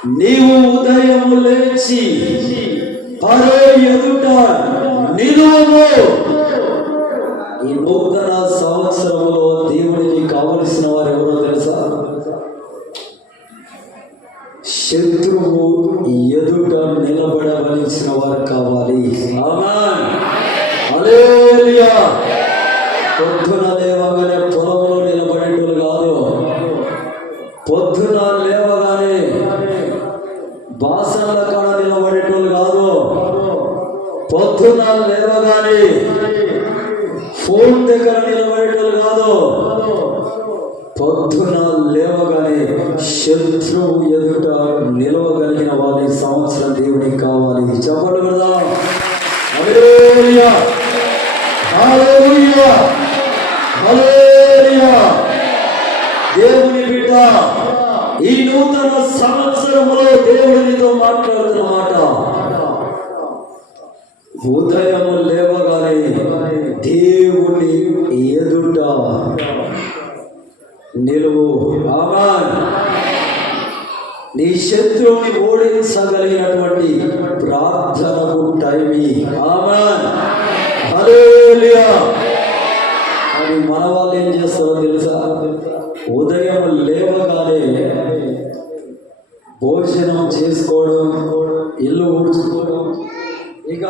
నీవు ఉదయము లేచి పరో ఎదుట నిలువము. ఈ నూతన సంవత్సరంలో దేవుడికి కావలసిన వారు ఎవరో తెలుసా? శత్రువు ఎదుట నిలబడవలసిన వారు కావాలి. ఆమేన్, హల్లెలూయా. పొద్దున లేవగానే పొలంలో నిలబడేటోళ్ళు కాదు. పొద్దున లేవగానే బాసన్ల కాడ నిలబడేటోళ్ళు కాదు. పొద్దున లేవగానే ఫోన్ దగ్గర నిలబడేటోళ్ళు కాదు. పొద్దున లేవగానే శత్రువు ఎదుట నిలవగలిగిన వాళ్ళ సంవత్సరం దేవునికి కావాలి. చెప్పండి కదా, హల్లెలూయా, హల్లెలూయా, హల్లెలూయా. దేవుని బిడ్డ, ఈ నూతన సంవత్సరంలో దేవుడు నీతో మాట్లాడుతున్న మాట, ఉదయం లేవగానే దేవుని ఎదుట నిలువు. ఆమేన్. నీ శత్రువుని ఓడించగలిగినటువంటి ప్రార్థనకు టైమి. ఆమేన్, హల్లెలూయా. అని మన వాళ్ళు ఏం చేస్తారో తెలుసా? ఉదయం లేవగానే భోజనం చేసుకోవడం, ఇల్లు ఊడ్చుకోవడం, ఇక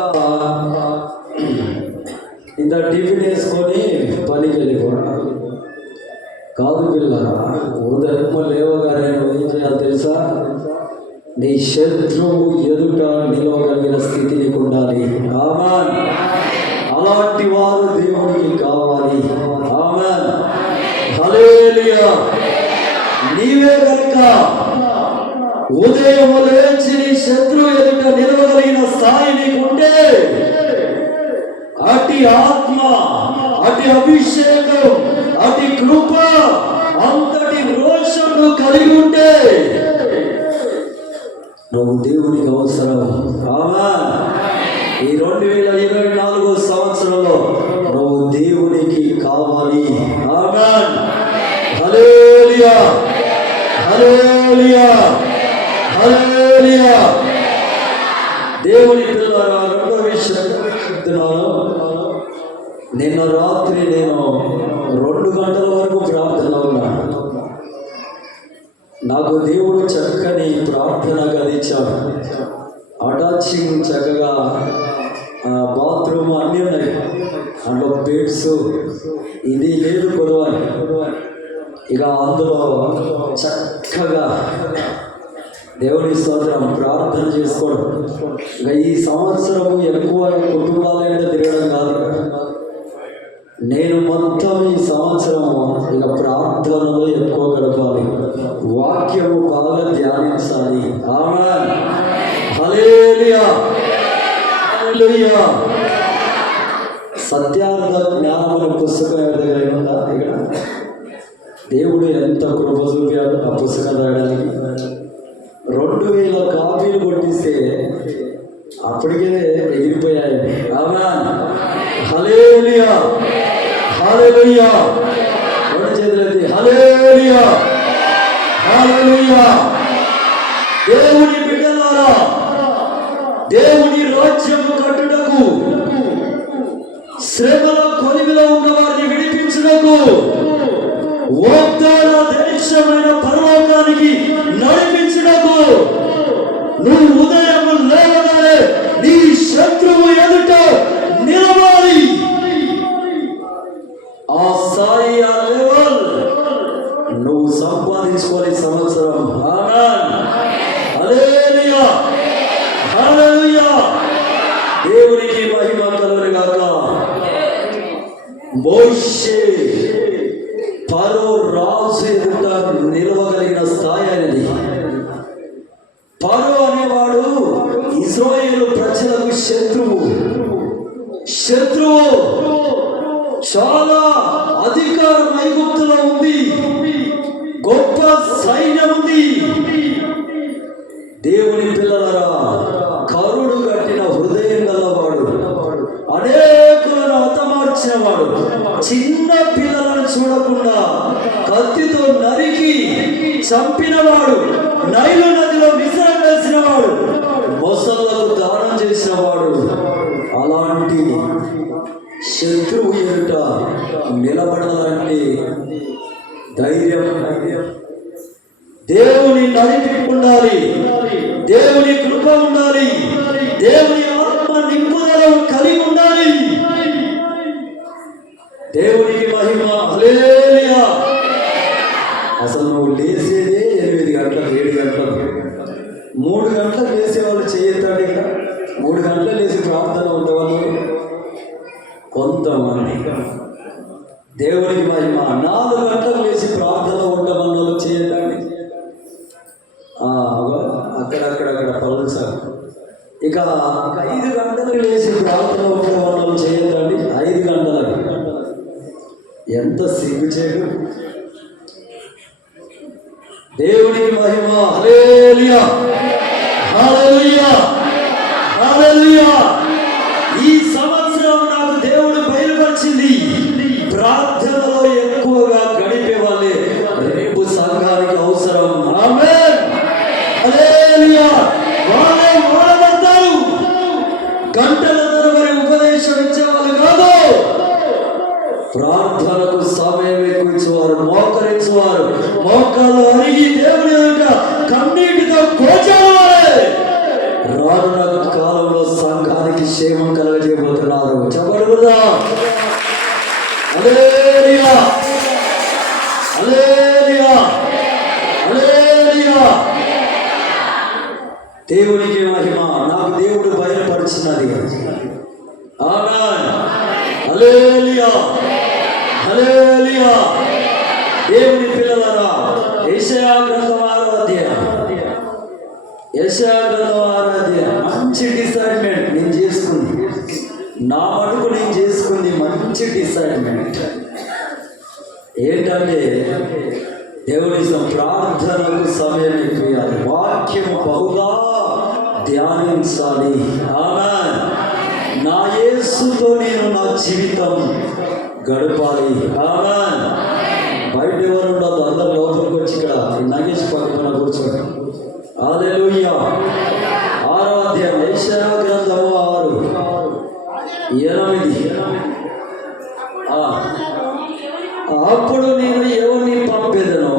ఇంత టిఫిన్ వేసుకొని పనికి వెళ్ళిపోవడం కాదు పిల్ల. ఉదయం లేవగానే ఏం చేయాలి తెలుసా? నీ శత్రువు ఎదుట నిలవగలిగిన స్థితి నీకు ఉండాలి. ఆమేన్. అలాంటి వారు దేవునికి కావాలి. ఆమేన్, హల్లెలూయా. నీవే కనుక ఉదయం లేచి నీ శత్రువు ఎదుట నిలవగలిగిన స్థాయి నీకుంటే, అటు ఆత్మ, అటు అభిషేకం, అటు కృప, అంతటి రోషం కలిగి ఉంటే నువ్వు దేవునికి అవసరం. ఆమేన్. ఈ 2024 సంవత్సరంలో నువ్వు దేవునికి కావాలి. ఆమేన్, హల్లెలూయా, హల్లెలూయా, హల్లెలూయా. దేవుని పిల్లలారా, రెండో విషయం చెప్తున్నాను. నిన్న రాత్రి నేను 2 గంటల వరకు ప్రార్థనలో ఉన్నాను. నాకు దేవుడు చక్కని ప్రార్థన గది ఇచ్చాడు. అటాచింగ్ చక్కగా బాత్రూమ్ అన్నీ ఉన్నాయి. అందులో బెడ్స్, ఇది లేదు కొదవాలి. ఇక అందులో చక్కగా దేవుని స్తోత్రం ప్రార్థన చేసుకోవడం. ఇక ఈ సంవత్సరము ఎక్కువ కుటుంబాలైనా తిరగడం కాదు. నేను మొత్తం ఈ సంవత్సరం ఇక ప్రార్థనలో ఎక్కువ గడపాలి. వాక్యము బాగా ధ్యానించాలి. ఆమేన్, హల్లెలూయా, హల్లెలూయా. సత్యార్థ జ్ఞానముల పుస్తకం ఎవరి దగ్గర ఉందా? ఇక్కడ దేవుడు ఎంత కృప చూపాడు ఆ పుస్తకం రాయడానికి. 2000 కాపీలు కొట్టిస్తే అప్పటికే ఎగిరిపోయాయి. ఆమేన్, హల్లెలూయా, హల్లెలూయా. రెండు చేతులెత్తి హల్లెలూయా, హల్లెలూయా. దేవుని బిడ్డలారా, దేవుని రాజ్యము కట్టుటకు, శ్రమల కొలిమిలో ఉన్న వారిని విడిపించుటకు, వాగ్దాన దేశమైన పరలోకానికి నడిపించుటకు నువ్వు ఉదయం లేవగానే నీ శత్రువు ఎదుట నిలవాలి. ఆ స్థాయి, ఆ లెవెల్ నువ్వు సంపాదించుకోవాలి సంవత్సరం. ఆమేన్, హల్లెలూయా, హల్లెలూయా. దేవునికి మహిమ కలుగును గాక. మోషే ఫరో రాజు ఎదుట నిలవగలిగిన స్థాయి అనేది. ఫరో అనేవాడు ఇశ్రాయేలు ప్రజలకు శత్రువు. చాలా అధికారం ఐగుప్తులో ఉంది, గొప్ప సైన్యం ఉంది. దేవుని పిల్లలరా, కరుడు కట్టిన హృదయం గలవాడు, అనేకులను హతమార్చినవాడు, చిన్న పిల్లలను చూడకుండా కత్తితో నరికి చంపినవాడు, నైలు నదిలో విసరం వేసిన వాడు, మొసళ్లకు దానం చేసిన వాడు, అలాంటి శత్రువు ఎదుట నిలబడాలంటే ధైర్యం, దేవుని నడిపి ఉండాలి, దేవుని కృప ఉండాలి, దేవుని ఆత్మ నింపుదల కలిగి ఉండాలి. దేవునికి మహిమ. హల్లెలూయా. అసలు నువ్వు లేసేదే 8 గంటలకు 7 గంటలకు 3 గంటలకు లేసేవాళ్ళు చేయొద్దండి. ఇక్కడ 3 గంటలు లేచి ప్రార్థన ఉండేవాళ్ళు కొంతమంది. దేవునికి మహిమ. 4 గంటలకు లేచి ప్రార్థన ఉండమన్న వాళ్ళు చేయొద్దండి. అక్కడక్కడ పనులు సార్. ఇక 5 గంటలకు లేచి ప్రార్థన ఉండమన్న వాళ్ళు చేయొద్దండి. 5 గంటలకు ఎంత సిగ్గు చేయడు. దేవునికి మహిమ. హల్లెలూయా, హల్లెలూయా, హల్లెలూయా. ఈ సంవత్సరం నాకు దేవుడు బయలుపరిచింది, ప్రార్థనలో ఎక్కువగా గడిపే వాళ్ళే రేపు సంఘానికి అవసరం. ఆమేన్, హల్లెలూయా. వాళ్ళే మూలమంటారు, గంటల తరబడి ఉపదేశం ఇచ్చేవాళ్ళు కాదు. ప్రార్థనకు సమయం ఎక్కువచ్చేవారు, మోకరించేవారు, మోకాళ్ళు అరిగి దేవుని ఎదుట కన్నీటితో కోచేవారే రానున్న కాలంలో సంఘానికి క్షేమం కలగజేయబోతున్నారు. చెప్పగలుగుదా? హల్లెలూయా, హల్లెలూయా, హల్లెలూయా. దేవునికి మహిమ. నాకు దేవుడు బయలుపరిచినది. ఆమేన్, హల్లెలూయా, హల్లెలూయా. దేవుని పిల్లలారా, యెషయా గ్రంథం 6వ అధ్యాయం, యెషయా గ్రంథం 6వ అధ్యాయం. మంచి డిసైడ్మెంట్ నేను చేసుకుంది, నా మటుకు నేను చేసుకుంది మంచి డిసైడ్మెంట్. ఏంటంటే దేవుని ప్రార్థనకు సమయం ఇవ్వాలి, వాక్యము బహుగా ధ్యానించాలి. ఆమేన్. నా యేసుతో నేను నా జీవితం గడపాలి. ఆమేన్. బయట ఎవరు ఉండదు, అందరు లోపలికి వచ్చి ఇక్కడ నగేష్ పక్కన కూర్చోండి. హల్లెలూయా. 6వ అధ్యాయం, యెషయా గ్రంథము 6:8. అప్పుడు నేను ఎవరిని పంపేదను,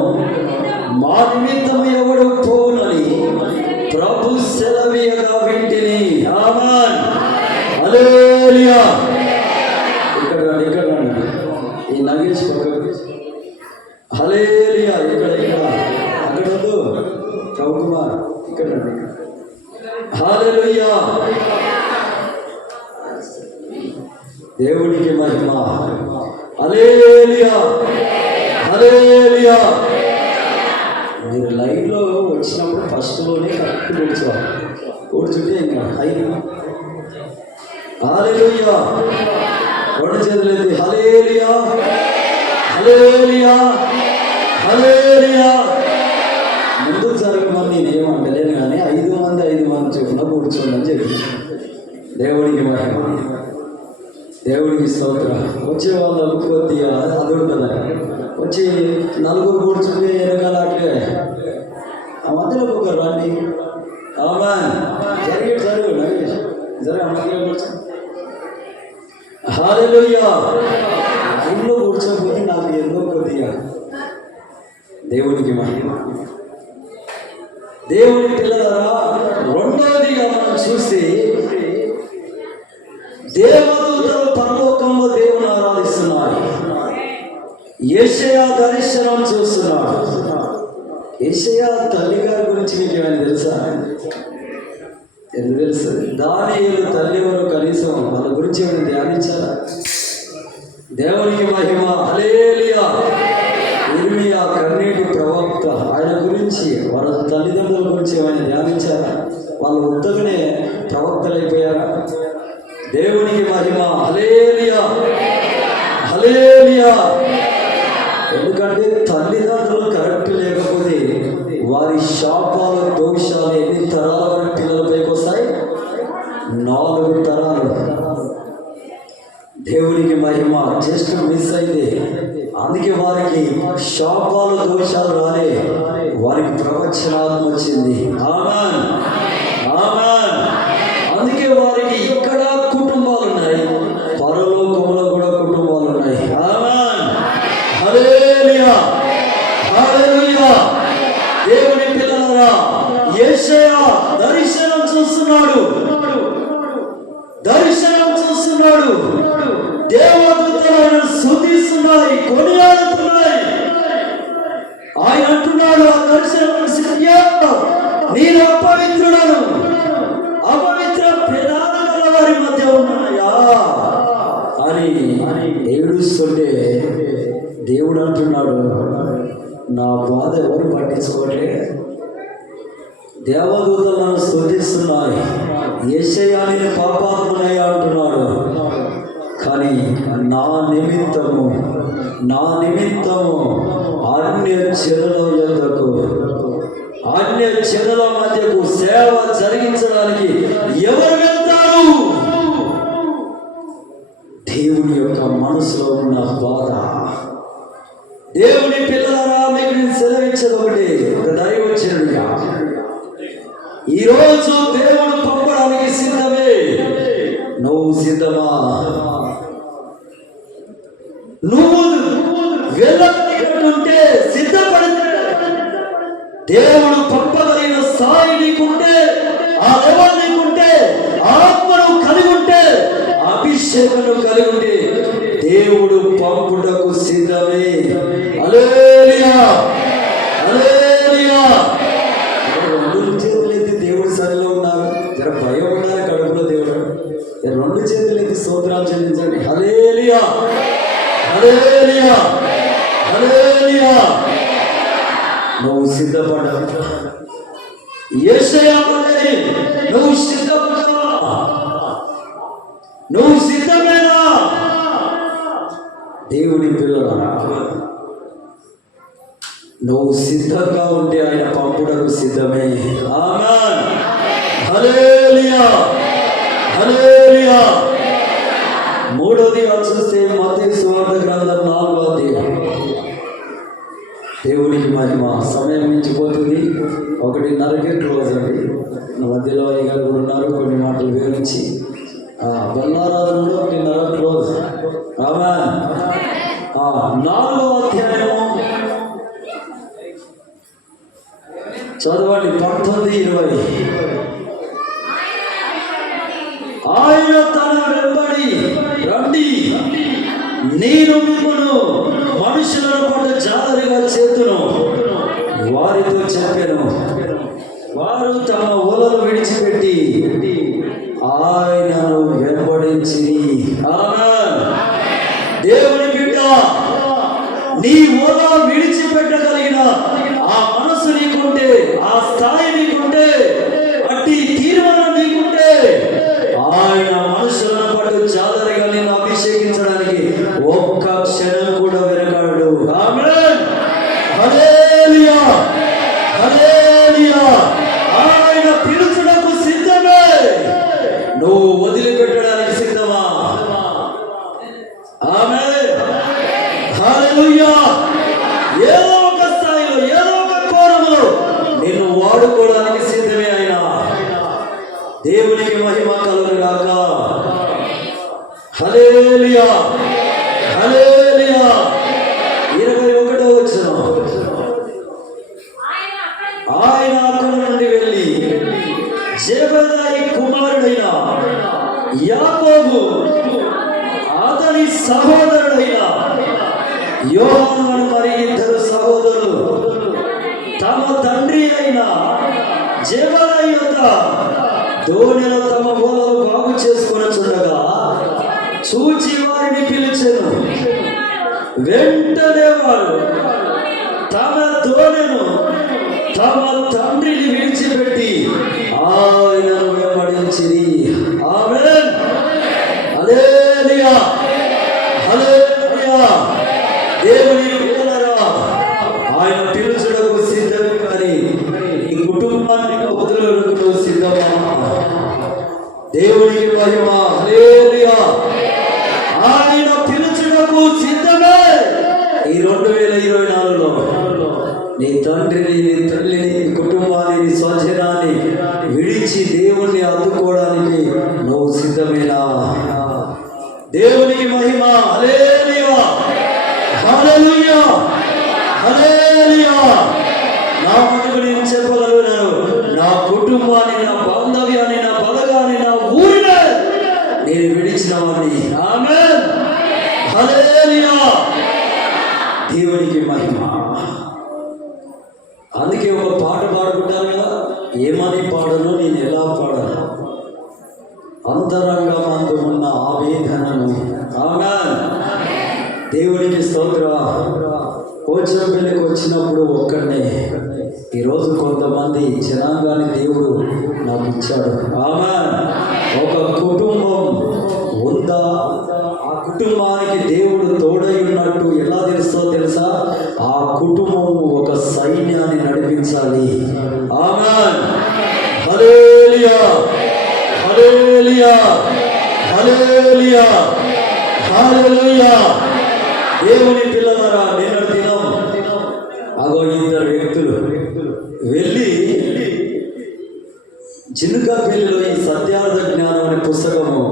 మా నిమిత్తం ఎవడు పోవునని ప్రభు సెలవీయగా వింటిని. ఆమేన్, హల్లెలూయా. ఇక్కడ ఈ నగేష్ పక్కన. హల్లెలూయా. ఇక్కడ అక్కడ వద్దు, రవికుమార్ ఇక్కడ. హల్లెలూయా. దేవునికి మహిమ. హల్లెలూయా, హల్లెలూయా. మీరు లైవ్లో వచ్చినప్పుడు ఫస్ట్లోనే కరెక్ట్ కూర్చుంటే ఇంకా 5. హల్లెలూయా. 2 చేతులైతే హల్లెలూయా, హల్లెలూయా, హల్లెలూయా. ముందు జరగమని నేనేమంటలేను కానీ 5 మంది చొప్పున కూర్చోండి చెప్పి. దేవునికి మహిమ, దేవుడికి స్తోత్రం. వచ్చే వాళ్ళు కొద్దిగా అది ఉంటుంది, వచ్చి 4 కూర్చుంటే వెనకాల అట్లే ఆ మధ్యలో ఒకరు రండి. ఆమేన్. జరుగు మధ్యలో కూర్చో. హల్లెలూయా. ఇంట్లో కూర్చోకపోతే నాకు ఎంతో కొద్దిగా. దేవునికి మహిమ. దేవుని పిల్లలారా, రెండవదిగా మనం చూస్తే దేవదూతలు పరలోకంలో దేవుని ఆరాధిస్తున్నారు. యెషయా దర్శనం చూస్తున్నాడు. యెషయా తల్లి గారి గురించి మీకు ఏమైనా తెలుసా? ఎందుకు తెలుసు? దానియేలు తల్లి వారు కనీసం వాళ్ళ గురించి ఏమైనా ధ్యానించారా? దేవునికి మహిమ. హల్లెలూయా. ఇర్మియా కన్నీటి ప్రవక్త, ఆయన గురించి వాళ్ళ తల్లిదండ్రుల గురించి ఏమైనా ధ్యానించారా? వాళ్ళు ఉత్తగానే ప్రవక్తలైపోయారా? దేవునికి మహిమ. హల్లెలూయా, హల్లెలూయా. ఎందుకంటే తల్లిదండ్రులు కరెక్ట్ లేకపోతే వారి శాపాలు దోషాలు ఎన్ని తరాల వరకు పిల్లలపైకి వస్తాయి? 4 తరాలు. దేవునికి మహిమ. జస్ట్ మిస్ అయితే అందుకే వారికి శాపాలు దోషాలు రాలే. రక్షణాత్మ వచ్చింది. ఆమేన్, ఆమేన్. అందుకే వారికి ఇక్కడ కుటుంబాలు ఉన్నాయి, పరలోకంలో కూడా కుటుంబాలు ఉన్నాయి. ఆమేన్, హల్లెలూయా, హల్లెలూయా. దేవుని పిల్లలారా, యేషయా దర్శనం చూస్తున్నాడు, దర్శనం చూస్తున్నాడు. దేవదూతలను స్తుతిస్తున్నాయి, కొనియాడుతున్నాయి. ఆయన అంటున్నాడు, ఆ దర్శనం సత్యా, నేను అపవిత్రుడను, అపవిత్ర పెదాల వారి మధ్య ఉన్నాయా అని ఏడుస్తుంటే దేవుడు అంటున్నాడు, నా బాధ ఎవరు పట్టించుకోవట్లే. దేవదూతలను స్తుతిస్తున్నాయి, యేషయాని పాపాత్మునయ్యా అంటున్నాడు. కానీ నా నిమిత్తము అన్య జనుల యొద్దకు, అన్య జనుల మధ్యకు సేవ జరిగించడానికి ఎవరు వెళ్తారు? దేవుని యొక్క మనసులో ఉన్న బాధ. దేవుని పిల్లలారా, మీకు నేను సెలవించేది ఒకటి, ఒక దైవజనుడిగా ఈరోజు దేవుడు పంపడానికి సిద్ధమే. నువ్వు సిద్ధమా? నువ్వు వెళ్ళకుంటే సిద్ధపడితే, దేవుడు పంపగలిగిన స్థాయి నీకుంటే, ఆ లెవెల్ నీకుంటే, ఆత్మను కలిగి ఉంటే, అభిషేకం కలిగి ఉంటే దేవుడు పంపుటకు సిద్ధమే. హల్లెలూయా, హల్లెలూయా. రెండు చేతులెత్తి దేవుడి సన్నిధిలో ఉన్నారు, జర భయం ఉండాలి కడుపులో. దేవుడు రెండు చేతులెత్తి స్తోత్రాలు చెల్లించండి. హల్లెలూయా, హల్లెలూయా, హల్లెలూయా. నువ్వు సిద్ధపడ్డా? యేషయా వలె నువ్వు సిద్ధపడ్డావా? నువ్వు సిద్ధమేనా? దేవుని పిల్లలారా, నువ్వు సిద్ధంగా ఉంటే ఆయన పంపుటకు సిద్ధమే. ఆమేన్, హల్లెలూయా, హల్లెలూయా. మూడోది చూస్తే మత్తయి సువార్త గ్రంథం 4వ అధ్యాయం. దేవునికి మహిమ. సమయం మించిపోతుంది, 1:30కి క్లోజ్ అండి. మధ్యలో అయ్యగారు కూడా ఉన్నారు, కొన్ని మాటలు వివరించి బల్లారాధనలో 1:30 క్లోజ్. ఆమేన్. 4వ అధ్యాయము చదవండి, 19-20. ఆయన తన వెంబడి రండి, నేను మిమ్మల్ని మనుషులను పట్ల జాగ్రత్తగా చేతును వారితో చెప్పాను. వారు తమ ఓలలు విడిచిపెట్టి ఆయనను వెంబడించి. ఆమేన్. దేవుని బిడ్డ, నీ ఓల విడిచిపెట్టగలిగిన ఆ మనసు నీకుంటే, ఆ స్థాయి నీకుంటే, అట్టి తీర్మానం నీకుంటే, ఆయన మనుషులను పట్టు జాగ్రత్తగా నిన్ను అభిషేకించడానికి ఒక్క క్షణం కూడా వెనకాడు. ఆమేన్, హల్లెలూయా, హల్లెలూయా. ఆయన పిలుచుటకు సిద్ధమే. నువ్వు వదిలిపెట్టడానికి సిద్ధమా? ఆమేన్, హల్లెలూయా. ఏదో ఒక స్థాయిలో, ఏదో ఒక కోణంలో నిన్ను వాడుకోవడానికి సిద్ధమే ఆయన. దేవునికి మహిమ కలుగును గాక. హల్లెలూయా, హల్లెలూయా. 21వ వచనం. ఆయన అక్కడ నుండి వెళ్ళి జెబెదాయి కుమారుడైన యాకోబు, అతని సహోదరుడైన యోహాను, మరి 2 సహోదరులు తమ తండ్రి అయిన జెబెదాయి యొద్ద దోణిలో తమ ఓలలు బాగు చేసుకొని చూడగా చూచి వారిని పిలిచెను. వెంటనే వారు తమ దోణెను తమ తండ్రిని విడిచిపెట్టి ఆయనను వెంబడించిరి. ఆమేన్, హల్లెలూయా, హల్లెలూయా. దేవుని పిల్లలారా, ఆయన పిలుచుటకు సిద్ధమే, కానీ ఈ కుటుంబాన్ని వదులుటకు సిద్ధమా? దేవునికి మహిమ. హల్లెలూయా. ఆయన పిలుచుటకు సిద్ధమే. ఈ 2024లో నీ తండ్రిని, నీ తల్లిని, ఎదుర్కోవడానికి నువ్వు సిద్ధమేనా? దేవునికి మహిమ. హల్లెలూయా, హల్లెలూయా, హల్లెలూయా. నా మటుకు నేను చెప్పగలను, నా కుటుంబాన్ని, నా బాంధవ్యాన్ని, నా బలగాన్ని, నా ఊరిని నేను విడిచిన వాడిని. ఆమేన్, హల్లెలూయా. దేవునికి మహిమ. అందుకే ఒక పాట పాడుకుంటారు కదా, ఏమని పాడను, నేను ఎలా పాడను, అంతరంగమందు ఉన్న ఆవేదనను. ఆమేన్, దేవునికి స్తోత్రం. పోచంపల్లికి వచ్చినప్పుడు ఒక్కడే, ఈరోజు కొంతమంది జనాంగాన్ని దేవుడు నాకు ఇచ్చాడు. ఆమేన్. ఒక కుటుంబం ఉందా, ఆ కుటుంబానికి దేవుడు తోడై ఉన్నట్టు ఎలా తెలుసా? ఆ కుటుంబం ఒక సైన్యాన్ని నడిపించాలి. ఆమేన్, హల్లెలూయా, హల్లెలూయా, హల్లెలూయా, హల్లెలూయా. దేవుని పిల్లలారా, నిన్నటి దినం అగో ఇద్దరు వ్యక్తులు వెళ్ళి జినుకపల్లిలో ఈ సత్యార్థ జ్ఞానం అనే పుస్తకము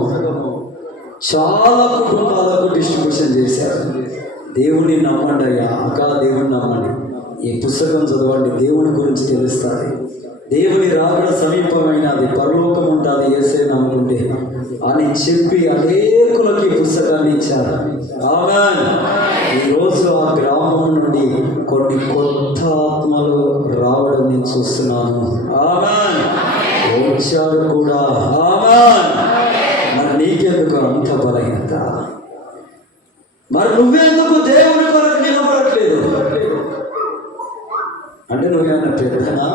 చాలా కుటుంబాలకు డిస్ట్రిబ్యూషన్ చేశారు. దేవుని నమ్మండి అయ్యా, అక్క దేవుని నమ్మండి, ఈ పుస్తకం చదవండి, దేవుని గురించి తెలుస్తుంది. దేవుని రాకడ సమీపమైనది, పరలోకం ఉంటుంది యేసే నమ్ముకుంటే అని చెప్పి అనేకులకి పుస్తకాన్ని ఇచ్చారు. ఆమేన్. ఈరోజు ఆ గ్రామం నుండి కొన్ని కొత్త ఆత్మలు రావడం నేను చూస్తున్నాను. ఆమేన్, వచ్చాడు కూడా. ఆమేన్. మరి నీకెందుకు అంత బలహీనత? మరి నువ్వెందుకు దేవుని కొరకు నిలబడట్లేదు? అంటే నువ్వేమన్నా పెద్దనా?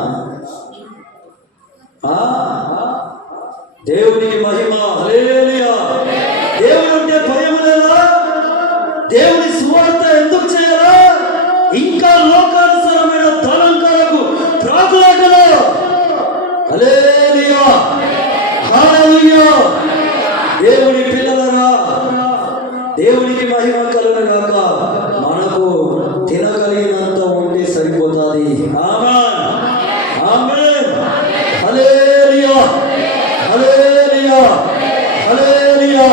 దేవునికి మహిమ. హల్లెలూయా. దేవుడు ఉంటే భయం లేదా? దేవుని సువార్త ఎందుకు చేయాలా? ఇంకా లోకానుసారమైన ధనం కొరకు ప్రాకులాటలో. హల్లెలూయా, హల్లెలూయా. దేవుని పిల్లలరా, దేవునికి మహిమ కలుగును గాక. మనకు తినగలిగినంత ఉంటే సరిపోతుంది. ఆమేన్, ఆమేన్, హల్లెలూయా, హల్లెలూయా, హల్లెలూయా.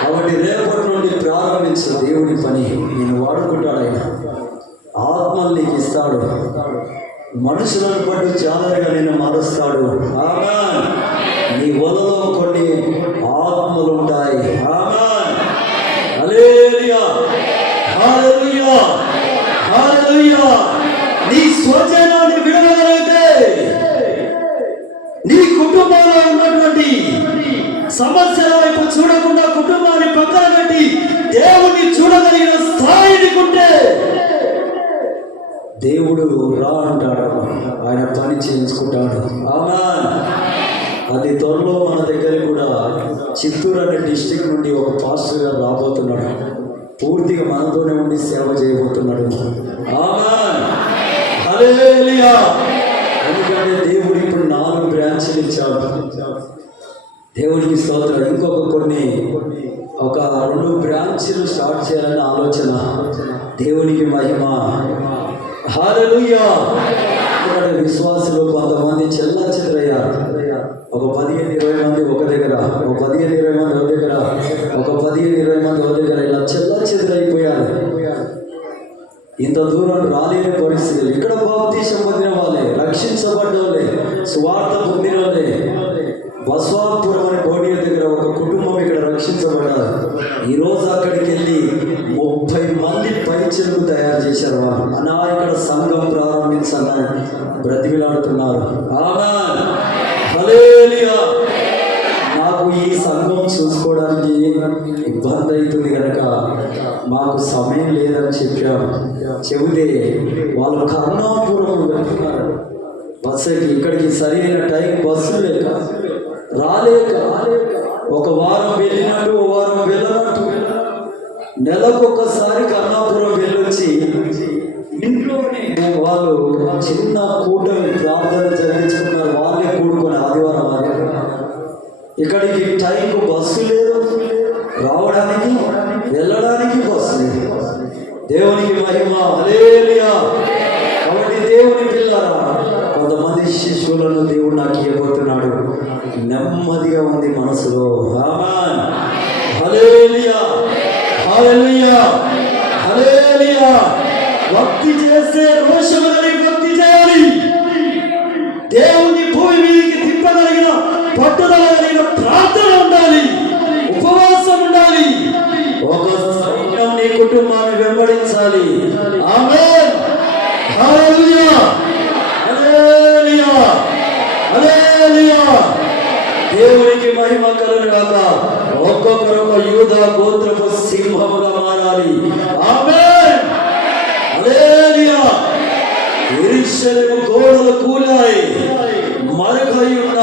కాబట్టి రేపటి నుండి ప్రారంభించు దేవుని పని. నేను వాడుకుంటాడు ఆయన. ఆత్మలు నీకు ఇస్తాడు, మనుషులను పట్టు చాలరుగా నేను మారుస్తాడు. ఆమేన్. నీ వలలో కొన్ని ఆత్మలు ఉంటాయి. ఆమేన్, హల్లెలూయా, హల్లెలూయా, హల్లెలూయా. నీ స్వజనాన్ని విడవగలిగితే, నీ కుటుంబంలో ఉన్నటువంటి సమస్యల వైపు చూడకుండా కుటుంబాన్ని పక్కన పెట్టి దేవుణ్ణి చూడగలిగిన స్థాయిని ఉంటే దేవుడు రా అంటాడు, ఆయన పని చేయించుకుంటాడు. ఆమేన్. అది త్వరలో మన దగ్గర కూడా చిత్తూరు అనే డిస్ట్రిక్ట్ నుండి ఒక పాస్టర్ గారు రాబోతున్నాడు. పూర్తిగా మనతోనే ఉండి సేవ చేయబోతున్నాడు. ఆమేన్, హల్లెలూయా. ఎందుకంటే దేవుడు ఇప్పుడు 4 బ్రాంచ్లు ఇచ్చాడు. దేవుడికి స్తోత్రం. ఇంకొక ఒక 2 బ్రాంచ్లు స్టార్ట్ చేయాలని ఆలోచన. దేవునికి మహిమ. హల్లెలూయా. విశ్వాసులు కొంతమంది చెల్లాచెదరయ్యారు. ఒక 15-20 మంది ఒక దగ్గర, ఒక 15-20 మంది ఒక దగ్గర, ఒక 15-20 మంది ఒక దగ్గర, ఇలా చెల్లాచెదరైపోయారు. ఇంత దూరం రాలేని పరిస్థితులు. ఇక్కడ బాప్తీసం పొందిన వాళ్ళే, రక్షించబడ్డ వాళ్ళే, సువార్త పొందిన వాళ్ళే. బస్వాపురం అనే కోడి దగ్గర ఒక కుటుంబం ఇక్కడ రక్షించబడ్డారు. ఈరోజు అక్కడికి వెళ్ళి 30 మంది పైచెలకు తయారు చేశారు. వాళ్ళు అన్నా ఇక్కడ సంఘం ప్రారంభించాలని బ్రతిమిలాడుతున్నారు. ఆమేన్, హల్లెలూయా. నాకు ఈ సంఘం చూసుకోవడానికి ఇబ్బంది అవుతుంది కనుక మాకు సమయం లేదని చెప్పాము. చెబితే వాళ్ళు కర్ణాపురం వెళ్తున్నారు బస్సుకి. ఇక్కడికి సరైన టైం బస్సు లేక రాలేక ఒక వారం వెళ్ళినట్టు, ఒక వారం వెళ్ళనట్టు, నెలకొకసారి కర్ణాపురం వెళ్ళొచ్చి ఇంట్లోనే వాళ్ళు చిన్న కూటమి ప్రార్థన జరిగించుకున్నారు. వాళ్ళే కూడుకొని ఆదివారం ఇక్కడికి టైంకు బస్సు లేదు, రావడానికి వెళ్ళడానికి బస్సు లేదు. దేవునికి మహిమ. హల్లెలూయా. కాబట్టి దేవుని పిల్లరా, కొంతమంది శిష్యులను దేవుడు నాకు ఇవ్వబోతున్నాడు. పట్టుదల కలిగిన ప్రార్థన ఉండాలి, ఉపవాసం ఉండాలి. ఒక సైన్యం నీ కుటుంబాన్ని వెంబడించాలి. ఆమేన్. హల్లెలూయా, హల్లెలూయా, హల్లెలూయా. దేవునికి మహిమ కలుగుగాక. ఒక్కొక్కరు ఒక యూదా గోత్రపు సింహముగా మారాలి. ఆమేన్. హల్లెలూయా. యెరూషలేము గోడలు కూలాయి, మరుగై ఉన్న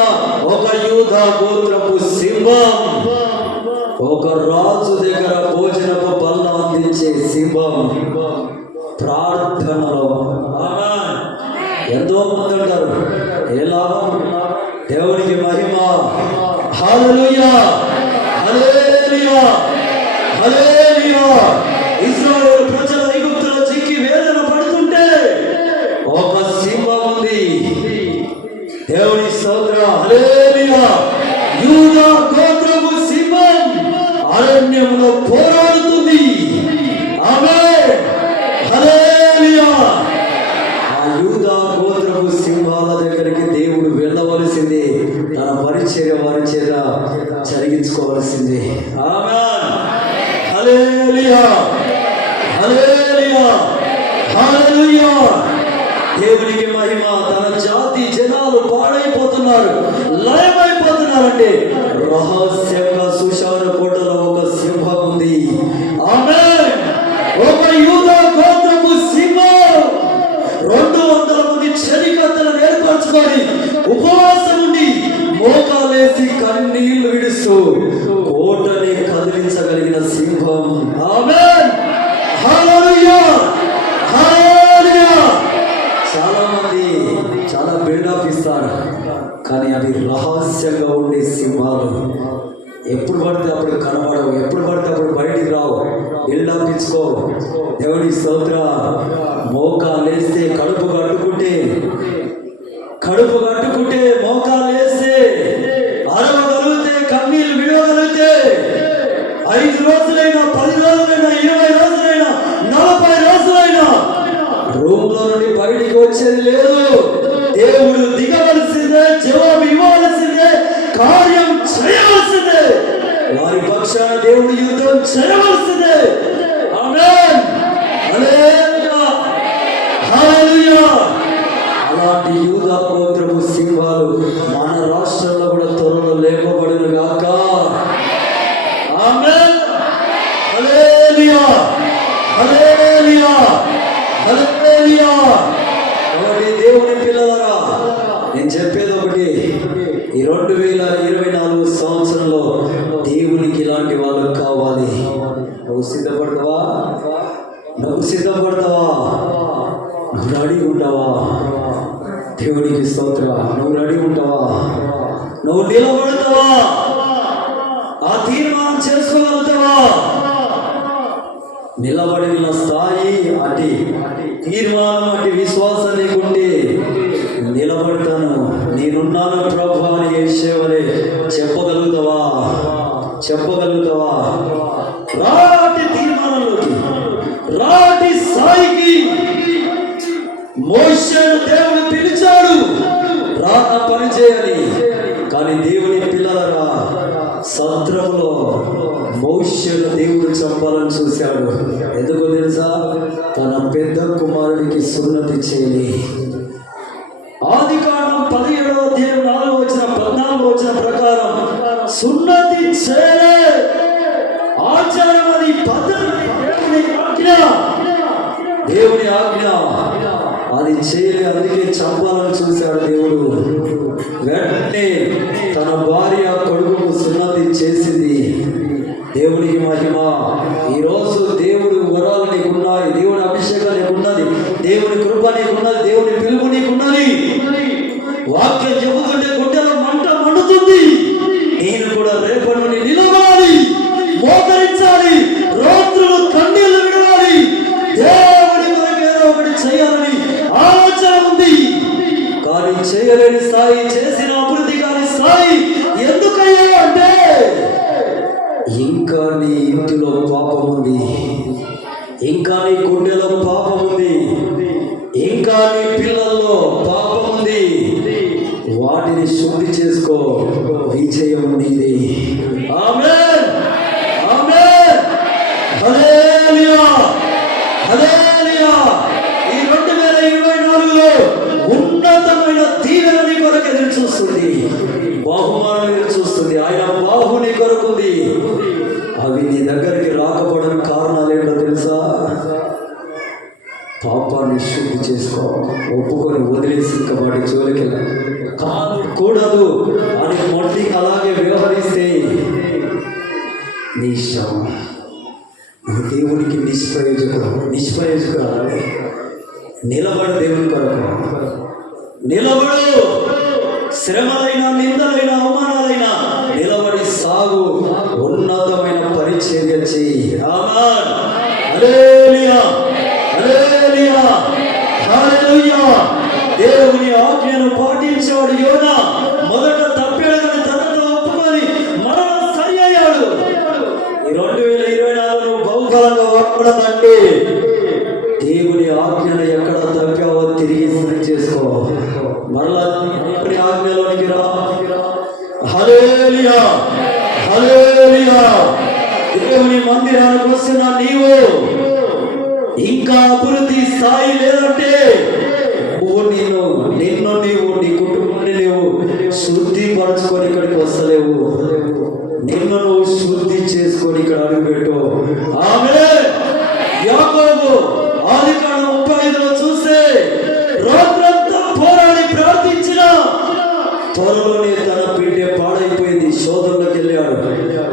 ఒక యూదా గోత్రపు సింహం, ఒక రాజు దగ్గర భోజనపు బల్ల అందించే సింహం ప్రార్థనలో. ఆమేన్. ఎంతో మంది ఉంటారు, ఏ లాభం? దేవునికి మహిమ. హల్లెలూయా, హల్లెలూయా, హల్లెలూయా. ఇశ్రాయేలు ప్రజలు ఐగుప్తులో చిక్కి వేదన పడుతుంటే ఒక సింహం ఉంది. దేవుని స్తోత్రం. హల్లెలూయా. యూదా గోత్రపు సింహం అరణ్యంలో పోరాడుతుంది. ఆమేన్. హల్లెలూయా. ఆ యూదా గోత్రపు సింహాల దగ్గరికి దేవుడు వెళ్ళవలసిందే, తన పరిచర్య వారి చేత జరిగించుకోవలసిందే. ఆమేన్. హల్లెలూయా, హల్లెలూయా, హల్లెలూయా. దేవునికి మహిమ. తన జాతి జనాలు పాడైపోతున్నారు, లయమైపోతున్నారంటే రహస్యంగా సుషాన కోటలో ఒక సింహం ఉంది. ఆమేన్. ఒక యూదా గోత్రపు సింహం 200 మంది చెలికత్తలను ఏర్పరచుకొని ఉపవాసం ఉండి మోకాలేసి కన్నీళ్లు విడుస్తూ కోటని కదిలించగలిగిన సింహం. ఆమేన్. హల్లెలూయా, హల్లెలూయా. చాలా మంది చాలా బిల్డప్ ఇస్తారు, కానీ అవి రహస్యంగా ఉండే సింహాలు. ఎప్పుడు పడితే అప్పుడు కనబడవు, ఎప్పుడు పడితే అప్పుడు బయటికి రావు, బిల్డప్ ఇచ్చుకో. దేవుని స్తోత్ర. మోకాలు వేస్తే కడుపు కట్టుకుంటే మోకాలు వేస్తే అరవగలిగితే కన్నీళ్ళు విడవగలిగితే 5 రోజులైనా 10 రోజులైనా 20 రోజులైనా 40 రోజులైనా రూమ్లో నుండి బయటికి వచ్చేది లేదు. దేవుడు దిగవలసిందే, జవాబు ఇవ్వవలసిందే, కార్యం చేయవలసిందే. వారి పక్షాన దేవుడు యుద్ధం చేయవలసిందే. ఆమేన్. హల్లెలూయా, హల్లెలూయా. అలాంటి యూదా గోత్రపు సింహాలు మన రాష్ట్రంలో కూడా త్వరలో లేపబడును గాక. ఆమేన్. హల్లెలూయా, హల్లెలూయా, హల్లెలూయా. కాబట్టి దేవుని పిల్లలారా, నేను చెప్పేది ఒకటి, ఈ 2024 సంవత్సరంలో దేవునికి ఇలాంటి వాళ్ళు కావాలి. నువ్వు సిద్ధపడతావా? నువ్వు సిద్ధపడతావా? నువ్వు రెడీ ఉంటావా? దేవునికి స్తోత్రం. నువ్వు రెడీ ఉంటావా? నువ్వు నిలబడతావా? ఆ తీర్మానం చేసుకోగలుగుతావా? నిలబడిన స్థాయి అటు, తీర్మానం అటు, విశ్వాసం నీకుంటే నిలబడతాను, నేనున్నాను ప్రభు అని యేషూవలే చెప్పగలుగుతావా? చెప్పగలుగుతావా? రాటి తీర్మానంలోకి, రాటి స్థాయికి. మోషేను దేవుడు పిలిచాడు, రా నా పని చేయాలి. కానీ దేవుని పిల్లలరా, సత్రంలో మోషేను దేవుడు చంపాలని చూశాడు. ఎందుకో తెలుసా? తన పెద్ద కుమారుడికి సున్నతి చేయాలి. ఆదికాండం 17వ అధ్యాయం 4వ వచనం 14వ వచనం ప్రకారం సున్నతి చేయలే. ఆచారం, అది పద్ధతి, దేవుని ఆజ్ఞ. అది చేయలే, అందుకే చంపాలని చూశాడు దేవుడు. వెంటనే తన భార్య కొడుకుకు సున్నతి చేసింది. దేవునికి మహిమ. ఈరోజు దేవుడు వరాలు నీకున్నాయి, దేవుని అభిషేకం నీకున్నది, దేవుని కృప నీకున్నది, దేవుని పిలుపు నీకున్నది. వాక్యం చెబుతుంటే గుండెలో మంట మండుతుంది. నేను కూడా రేపటి నుండి నిలవాలి, మోకరించాలి, రాత్రులు కన్నీళ్లు విడవాలి, దేవుడి కొరకు ఏదో ఒకటి చేయాలని ఆలోచన ఉంది. కానీ చేయలేని స్థాయి, చేసిన అభివృద్ధి కాని స్థాయి ఎందుకయ్యా అంటే, ఇంకా నీ ఇంటిలో పాపం ఉంది, ఇంకా నీ గుండెలో పాపం ఉంది, ఇంకా నీ పిల్లల్లో పాపం ఉంది. వాటిని శుద్ధి చేసుకో, విజయం నీదే. ఆమేన్, ఆమేన్, హల్లెలూయా, హల్లెలూయా. ఈ 2024లో ఉన్నతమైన దీవెన నీ కొరకు ఎదురు చూస్తుంది, బహుమానం ఎదురు చూస్తుంది. ఆయన బాహు నీ కొరకుంది. అవి నీ దగ్గరికి రాకపోవడం కారణాలు ఏంటో తెలుసా? పాపాన్ని శుద్ధి చేసుకో, ఒప్పుకొని వదిలేసి ఇంకా వాటి జోలికి కాదు కూడదు అని మొండికి అలాగే వ్యవహరిస్తే నీ ఇష్టం. నువ్వు దేవునికి నిష్ప్రయోజకురాలి. నిలబడు, దేవుని కొరకు నిలబడు. శ్రమలైన, నిందలైన, అవమానాలైన నిలబడి సాగు. ఉన్నతమైన పరిచర్య చెయ్యి. ఆమేన్, హల్లెలూయా, హల్లెలూయా, హల్లెలూయా. దేవుని ఆజ్ఞను పాటించేవాడు యోనా మొదట తప్పాడు, కానీ తర్వాత ఒప్పుకొని మరణ సరి అయ్యాడు. ఈ 2024 బహుకాలంగా వాడదండి. దేవుని ఆజ్ఞను ఎక్కడ తప్పావో తిరిగి సరి చేసుకో, మరలా దేవుని ఆజ్ఞలోనికి రా. హల్లెలూయా, హల్లెలూయా. దేవుని మందిరానికి వస్తున్న నీవు ఇంకా అభివృద్ధి స్థాయి లేదంటే నిన్ను నీవు నీ కుటుంబాన్ని నీవు శుద్ధిపరచుకొని ఇక్కడికి వస్తలేవు. నిన్ను నువ్వు శుద్ధి చేసుకొని ఇక్కడ అడుగుపెట్టు. ఆమేన్. యాకోబు ఆదికాండం 35లో చూస్తే రాత్రంతా పోరాడి ప్రార్థించిన త్వరలోనే తన బిడ్డ పాడైపోయింది. శోధనలోకి వెళ్ళాడు.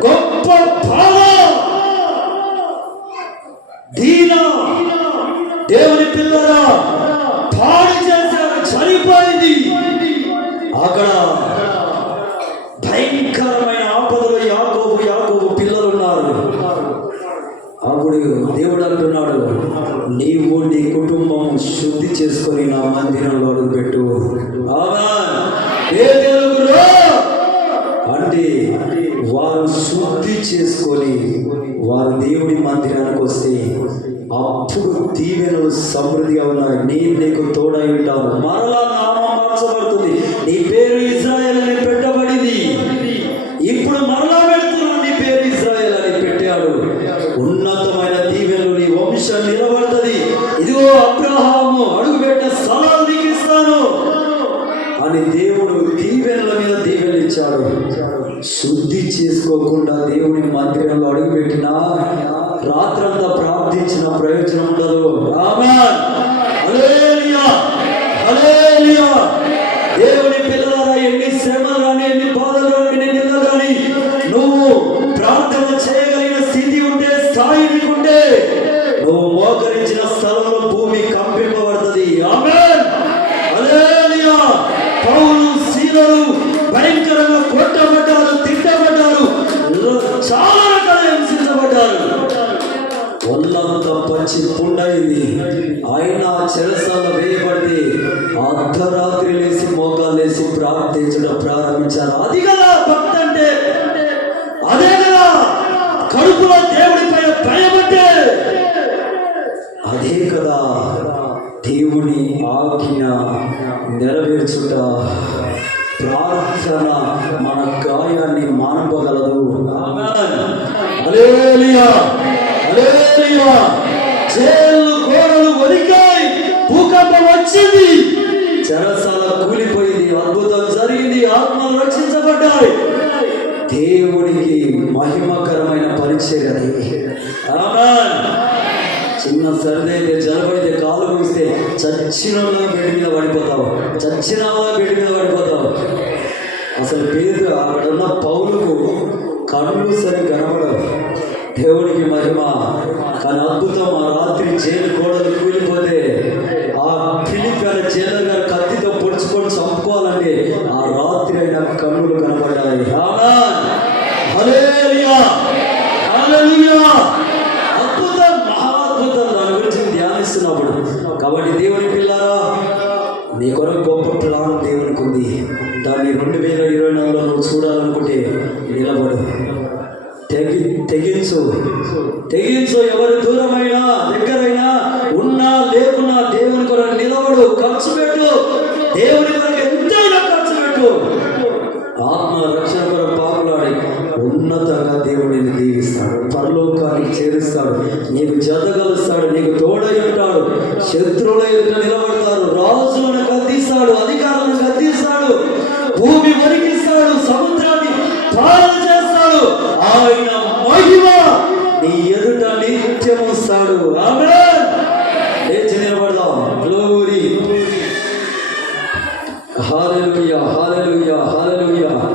గొప్ప బాధ, దీన దేవుని పిల్లరా పాడి చేశారు, చనిపోయింది. అక్కడ భయంకరమైన ఆపదలో యాకోబు పిల్లలు ఉన్నారు. అప్పుడు దేవుడు అంటున్నాడు, నీవు నీ కుటుంబం శుద్ధి చేసుకొని నా మందిరంలో అడుగుపెట్టు. అంటే వారు శుద్ధి చేసుకొని వారు దేవుని మందిరానికి వస్తే అప్పుడు దీవెనలు సమృద్ధిగా ఉన్నాయి. నేను నీకు తోడై ఉంటాను. మరలా నామం మార్చబడుతుంది. నీ పేరు ఇశ్రాయేల్ అని పెట్టబడింది. ఇప్పుడు మరలా పెడుతున్నాను, నీ పేరు ఇశ్రాయేల్ అని పెట్టాడు. ఉన్నతమైన దీవెనలు నీ వంశం నిలబడుతుంది. ఇదిగో అబ్రహాము అడుగుపెట్టిన స్థలాలు నీకు ఇస్తాను అని దేవుడు దీవెనల మీద దీవెనలు ఇచ్చాడు. శుద్ధి చేసుకోకుండా దేవుని మందిరంలో అడుగుపెట్టినా రాత్రంతా ప్రార్థించిన ప్రయోజనం ఉండదు. ఆమేన్, హల్లెలూయా, హల్లెలూయా. దేవుని పిల్లలారా, ఎన్ని శ్రమలు కానీ, ఎన్ని బాధలు కానీ, ఎన్ని నిందలు కానీ, నువ్వు ప్రార్థన చేయగలిగిన స్థితి ఉంటే, స్థాయి నీకుంటే, నువ్వు మోకరించిన స్థలంలో భూమి కంపింపబడుతుంది. ఆమేన్, హల్లెలూయా. పౌలు సీలలు భయంకరంగా కొట్టబడ్డారు, తిట్టబడ్డారు, చాలా రకాల హింసించబడ్డారు. ఒళ్ళంతా పచ్చి పుండైంది. ఆయన చెరసాల వేయబడి అర్ధరాత్రి లేసి మోకాలేసి ప్రార్థించడం ప్రారంభించారు. అది కదా భక్తి అంటే, అదే కదా కడుపులో దేవుడిపై భయపడ్డే, అదే కదా దేవుని ఆజ్ఞ నెరవేర్చుట. ప్రార్థన మన గాయాన్ని మానపగలదు. హల్లెలూయా, హల్లెలూయా. జైలు గోడలు వణికాయి, భూకంపం వచ్చింది, చెరసాల కూలిపోయింది, అద్భుతం జరిగింది, ఆత్మలు రక్షించబడ్డాయి. దేవునికి మహిమకరమైన పరిచయం అది. ఆమేన్. చిన్న సరిదైతే జలబైతే కాలు మూస్తే చచ్చిన బెడ్ మీద పడిపోతావు, చచ్చిన బెడ్ మీద పడిపోతావు. అసలు పేరు అక్కడ ఉన్న పౌలుకు కళ్ళు సరి కనబడవు. దేవునికి మహిమ. కానీ అద్భుతం, ఆ రాత్రి జైలు గోడలు కూలిపోతే ఆ ఫిలిప్పీల జైలర్ గారు కత్తితో పొడుచుకొని చంపుకోవాలంటే ఆ రాత్రి అయినా కన్నులు కనబడ్డాయి. ఆమేన్, హల్లెలూయా, హల్లెలూయా. అద్భుతం, మహాద్భుతం. దాని గురించి ధ్యానిస్తున్నప్పుడు. కాబట్టి దేవుని పిల్లారా, నీ కొరకు గొప్ప ప్లాన్ దేవునికి ఉంది. దాన్ని 2024లో నువ్వు చూడాలనుకుంటే నిలబడు, తెగించు. ఎవరు దూరమైనా దగ్గరైనా ఉన్నా లేకున్నా దేవుని కొరకు నిలబడు, ఖర్చు పెట్టు. దేవుని కొరకు ఎంతైనా ఖర్చు పెట్టు. ఆత్మ రక్షణ కొరకు నీకు జతగలుస్తాడు, నీకు తోడై ఉంటాడు. శత్రువుల ఎదుట నిలబడతారు, రాజులను గద్దిస్తాడు, అధికారులను గద్దిస్తాడు, భూమి వరికిస్తాడు, సముద్రాన్ని పాలన చేస్తాడు. ఆయన మహిమ నీ ఎదుట నిత్యముస్తాడు. ఆమేన్.